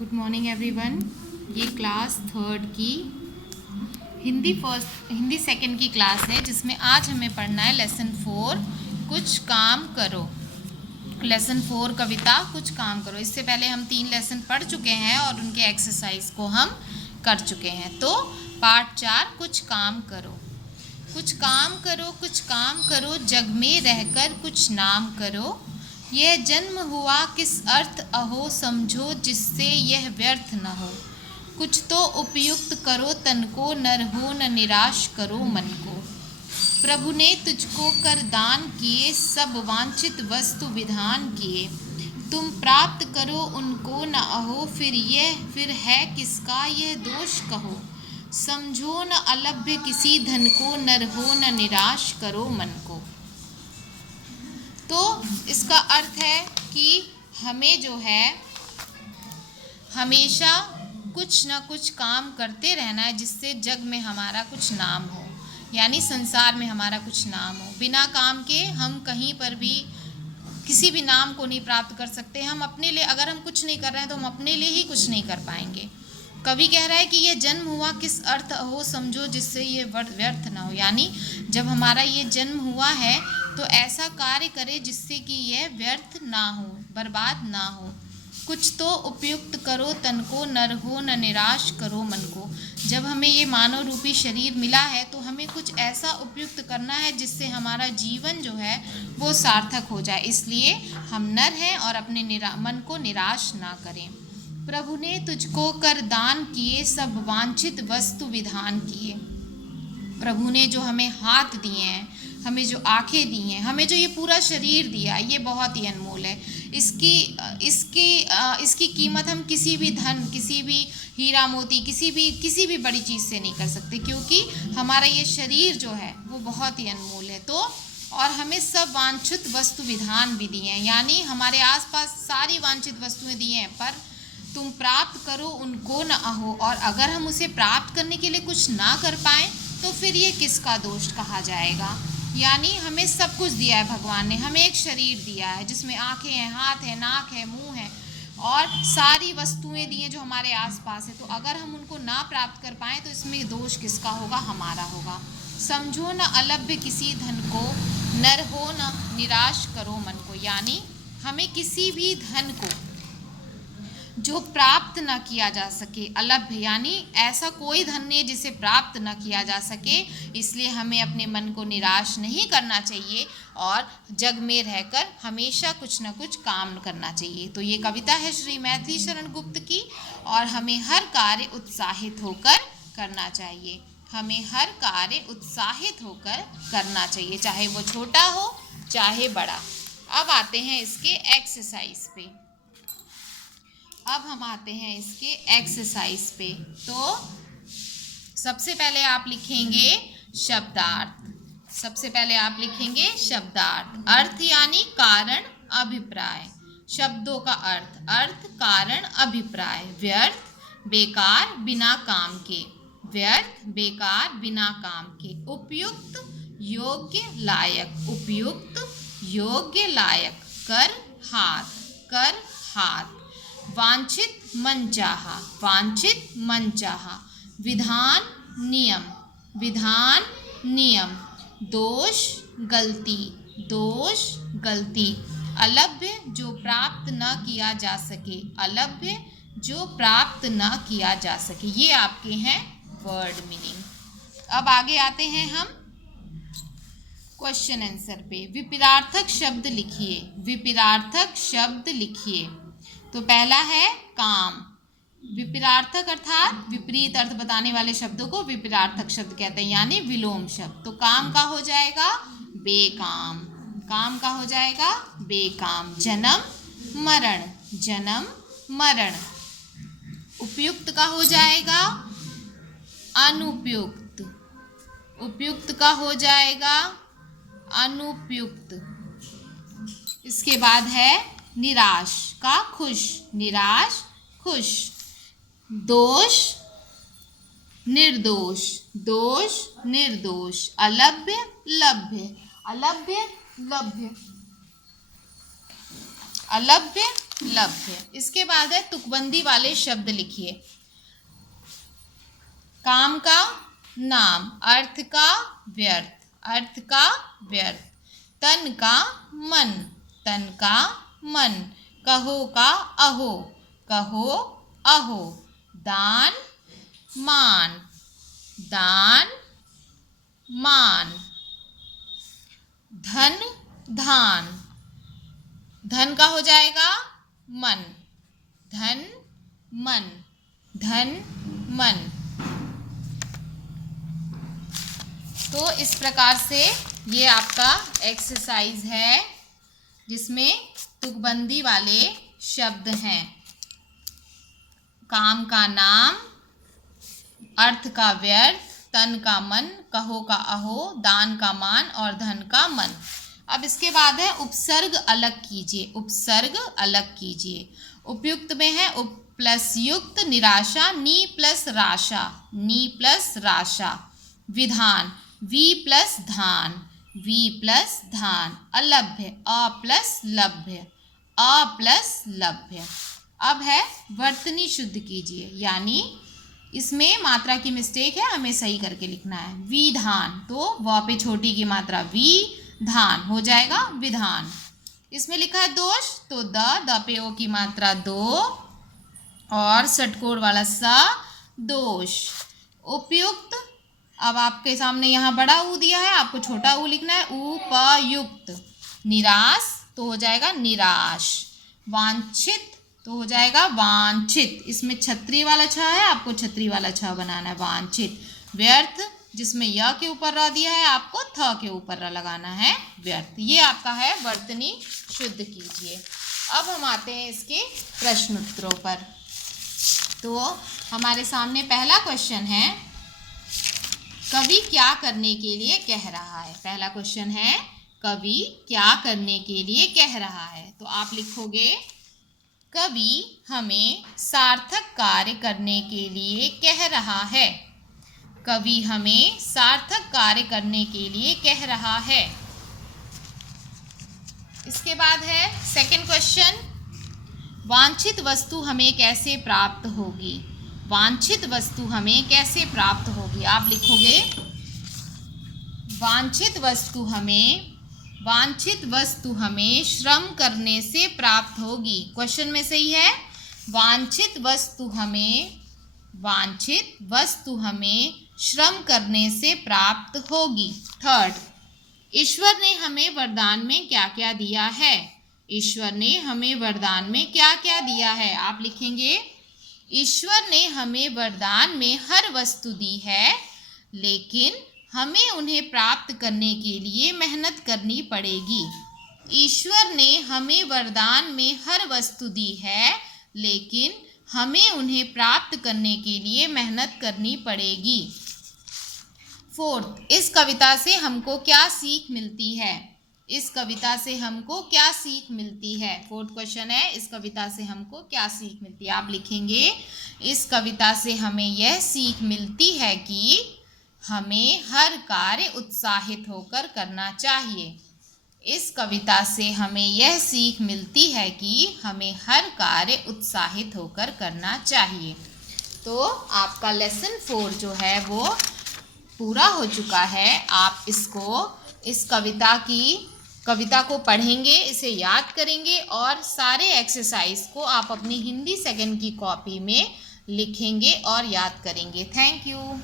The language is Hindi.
Good morning everyone. ये क्लास थर्ड की हिंदी सेकंड की क्लास है, जिसमें आज हमें पढ़ना है लेसन 4 कुछ काम करो। लेसन 4 कविता कुछ काम करो। इससे पहले हम 3 लेसन पढ़ चुके हैं और उनके एक्सरसाइज को हम कर चुके हैं। तो पार्ट 4 कुछ काम करो। कुछ काम करो, कुछ काम करो, जग में रहकर कुछ नाम करो। यह जन्म हुआ किस अर्थ अहो, समझो जिससे यह व्यर्थ न हो। कुछ तो उपयुक्त करो तन को, नर हो न निराश करो मन को। प्रभु ने तुझको कर दान किए, सब वांछित वस्तु विधान किए। तुम प्राप्त करो उनको न अहो, फिर है किसका यह दोष कहो। समझो न अलभ्य किसी धन को, नर हो न निराश करो मन को। तो इसका अर्थ है कि हमें जो है हमेशा कुछ ना कुछ काम करते रहना है, जिससे जग में हमारा कुछ नाम हो, यानी संसार में हमारा कुछ नाम हो। बिना काम के हम कहीं पर भी किसी भी नाम को नहीं प्राप्त कर सकते। हम अपने लिए, अगर हम कुछ नहीं कर रहे हैं तो हम अपने लिए ही कुछ नहीं कर पाएंगे। कवि कह रहा है कि यह जन्म हुआ किस अर्थ हो, समझो जिससे ये व्यर्थ ना हो। यानी जब हमारा ये जन्म हुआ है तो ऐसा कार्य करे जिससे कि यह व्यर्थ ना हो, बर्बाद ना हो। कुछ तो उपयुक्त करो तन को, नर हो न निराश करो मन को। जब हमें ये मानव रूपी शरीर मिला है तो हमें कुछ ऐसा उपयुक्त करना है जिससे हमारा जीवन जो है वो सार्थक हो जाए। इसलिए हम नर हैं और अपने मन को निराश ना करें। प्रभु ने तुझको कर दान किए, सब वांछित वस्तु विधान किए। प्रभु ने जो हमें हाथ दिए हैं, हमें जो आंखें दी हैं, हमें जो ये पूरा शरीर दिया, ये बहुत ही अनमोल है। इसकी कीमत हम किसी भी धन, किसी भी हीरा मोती, किसी भी बड़ी चीज़ से नहीं कर सकते, क्योंकि हमारा ये शरीर जो है वो बहुत ही अनमोल है। तो और हमें सब वांछित वस्तु विधान भी दिए हैं, यानी हमारे आसपास सारी वांछित वस्तुएं दी हैं, पर तुम प्राप्त करो उनको न अहो। और अगर हम उसे प्राप्त करने के लिए कुछ ना कर पाएँ तो फिर ये किसका दोष कहा जाएगा। यानी हमें सब कुछ दिया है भगवान ने। हमें एक शरीर दिया है जिसमें आंखें हैं, हाथ है, नाक है, मुंह है और सारी वस्तुएं दी हैं जो हमारे आसपास है। तो अगर हम उनको ना प्राप्त कर पाएँ तो इसमें दोष किसका होगा? हमारा होगा। समझो न अलभ्य किसी धन को, नर हो न निराश करो मन को। यानी हमें किसी भी धन को जो प्राप्त न किया जा सके, अलभ्य यानी ऐसा कोई धन नहीं जिसे प्राप्त न किया जा सके, इसलिए हमें अपने मन को निराश नहीं करना चाहिए और जग में रहकर हमेशा कुछ न कुछ काम करना चाहिए। तो ये कविता है श्री मैथिली शरण गुप्त की, और हमें हर कार्य उत्साहित होकर करना चाहिए। हमें हर कार्य उत्साहित होकर करना चाहिए, चाहे वो छोटा हो चाहे बड़ा। अब आते हैं इसके एक्सरसाइज पे। अब हम आते हैं इसके एक्सरसाइज पे। तो सबसे पहले आप लिखेंगे शब्दार्थ। सबसे पहले आप लिखेंगे शब्दार्थ। अर्थ यानी कारण, अभिप्राय। शब्दों का अर्थ, अर्थ, कारण, अभिप्राय। व्यर्थ, बेकार, बिना काम के। व्यर्थ, बेकार, बिना काम के। उपयुक्त, योग्य, लायक। उपयुक्त, योग्य, लायक। कर, हाथ, कर, हाथ। वांछित, मनचाहा, वांछित, मनचाहा। विधान, नियम, विधान, नियम। दोष, गलती, दोष, गलती। अलभ्य, जो प्राप्त न किया जा सके, अलभ्य, जो प्राप्त न किया जा सके। ये आपके हैं वर्ड मीनिंग। अब आगे आते हैं हम क्वेश्चन आंसर पे। विपरीतार्थक शब्द लिखिए। विपरीतार्थक शब्द लिखिए। तो पहला है काम। विपरीतार्थक अर्थात विपरीत अर्थ बताने वाले शब्दों को विपरीतार्थक शब्द कहते हैं, यानी विलोम शब्द। तो काम का हो जाएगा बेकाम। काम का हो जाएगा बेकाम। जन्म, मरण, जन्म, मरण। उपयुक्त का हो जाएगा अनुपयुक्त। उपयुक्त का हो जाएगा अनुपयुक्त। इसके बाद है निराश का खुश। निराश, खुश। दोष, निर्दोष, दोष, निर्दोष। अलभ्य, लभ्य, अलभ्य, लभ्य, अलभ्य, लभ्य। इसके बाद है तुकबंदी वाले शब्द लिखिए। काम का नाम, अर्थ का व्यर्थ, अर्थ का व्यर्थ। तन का मन, तन का मन। कहो का अहो, कहो अहो। दान मान, दान मान। धन धान, धन का हो जाएगा मन, धन मन, धन मन। तो इस प्रकार से ये आपका एक्सरसाइज है जिसमें तुकबंदी वाले शब्द हैं। काम का नाम, अर्थ का व्यर्थ, तन का मन, कहो का अहो, दान का मान और धन का मन। अब इसके बाद है उपसर्ग अलग कीजिए, उपसर्ग अलग कीजिए। उपयुक्त में है उप प्लस युक्त, निराशा, नी प्लस राशा, नी प्लस राशा। विधान, वी प्लस धान, वी प्लस धान। अलभ्य, अ प्लस लभ्य, अ प्लस लभ्य। अब है वर्तनी शुद्ध कीजिए, यानी इसमें मात्रा की मिस्टेक है, हमें सही करके लिखना है। विधान, तो व पे छोटी की मात्रा वी, धान हो जाएगा विधान। इसमें लिखा है दोष, तो द पे ओ की मात्रा दो और षटकोण वाला सा, दोष। उपयुक्त, अब आपके सामने यहाँ बड़ा ऊ दिया है, आपको छोटा ऊ लिखना है, उपयुक्त। निराश, तो हो जाएगा निराश। वांछित, तो हो जाएगा वांछित। इसमें छतरी वाला छ है, आपको छतरी वाला छ बनाना है, वांछित। व्यर्थ, जिसमें य के ऊपर र दिया है, आपको थ के ऊपर र लगाना है, व्यर्थ। ये आपका है वर्तनी शुद्ध कीजिए। अब हम आते हैं इसके प्रश्न उत्तरों पर। तो हमारे सामने पहला क्वेश्चन है, कवि क्या करने के लिए कह रहा है। पहला क्वेश्चन है, कवि क्या करने के लिए कह रहा है। तो आप लिखोगे, कवि हमें सार्थक कार्य करने के लिए कह रहा है। कवि हमें सार्थक कार्य करने के लिए कह रहा है। इसके बाद है सेकंड क्वेश्चन, वांछित वस्तु हमें कैसे प्राप्त होगी। वांछित वस्तु हमें कैसे प्राप्त होगी। आप लिखोगे, वांछित वस्तु हमें श्रम करने से प्राप्त होगी। क्वेश्चन में सही है, वांछित वस्तु हमें श्रम करने से प्राप्त होगी। थर्ड, ईश्वर ने हमें वरदान में क्या क्या दिया है। ईश्वर ने हमें वरदान में क्या क्या दिया है। आप लिखेंगे, ईश्वर ने हमें वरदान में हर वस्तु दी है, लेकिन हमें उन्हें प्राप्त करने के लिए मेहनत करनी पड़ेगी। ईश्वर ने हमें वरदान में हर वस्तु दी है, लेकिन हमें उन्हें प्राप्त करने के लिए मेहनत करनी पड़ेगी। फोर्थ, इस कविता से हमको क्या सीख मिलती है। इस कविता से हमको क्या सीख मिलती है। फोर्थ क्वेश्चन है, इस कविता से हमको क्या सीख मिलती है। आप लिखेंगे, इस कविता से हमें यह सीख मिलती है कि हमें हर कार्य उत्साहित होकर करना चाहिए। इस कविता से हमें यह सीख मिलती है कि हमें हर कार्य उत्साहित होकर करना चाहिए। तो आपका लेसन 4 जो है वो पूरा हो चुका है। आप इस कविता को पढ़ेंगे, इसे याद करेंगे और सारे एक्सरसाइज को आप अपनी हिंदी सेकंड की कॉपी में लिखेंगे और याद करेंगे। Thank you.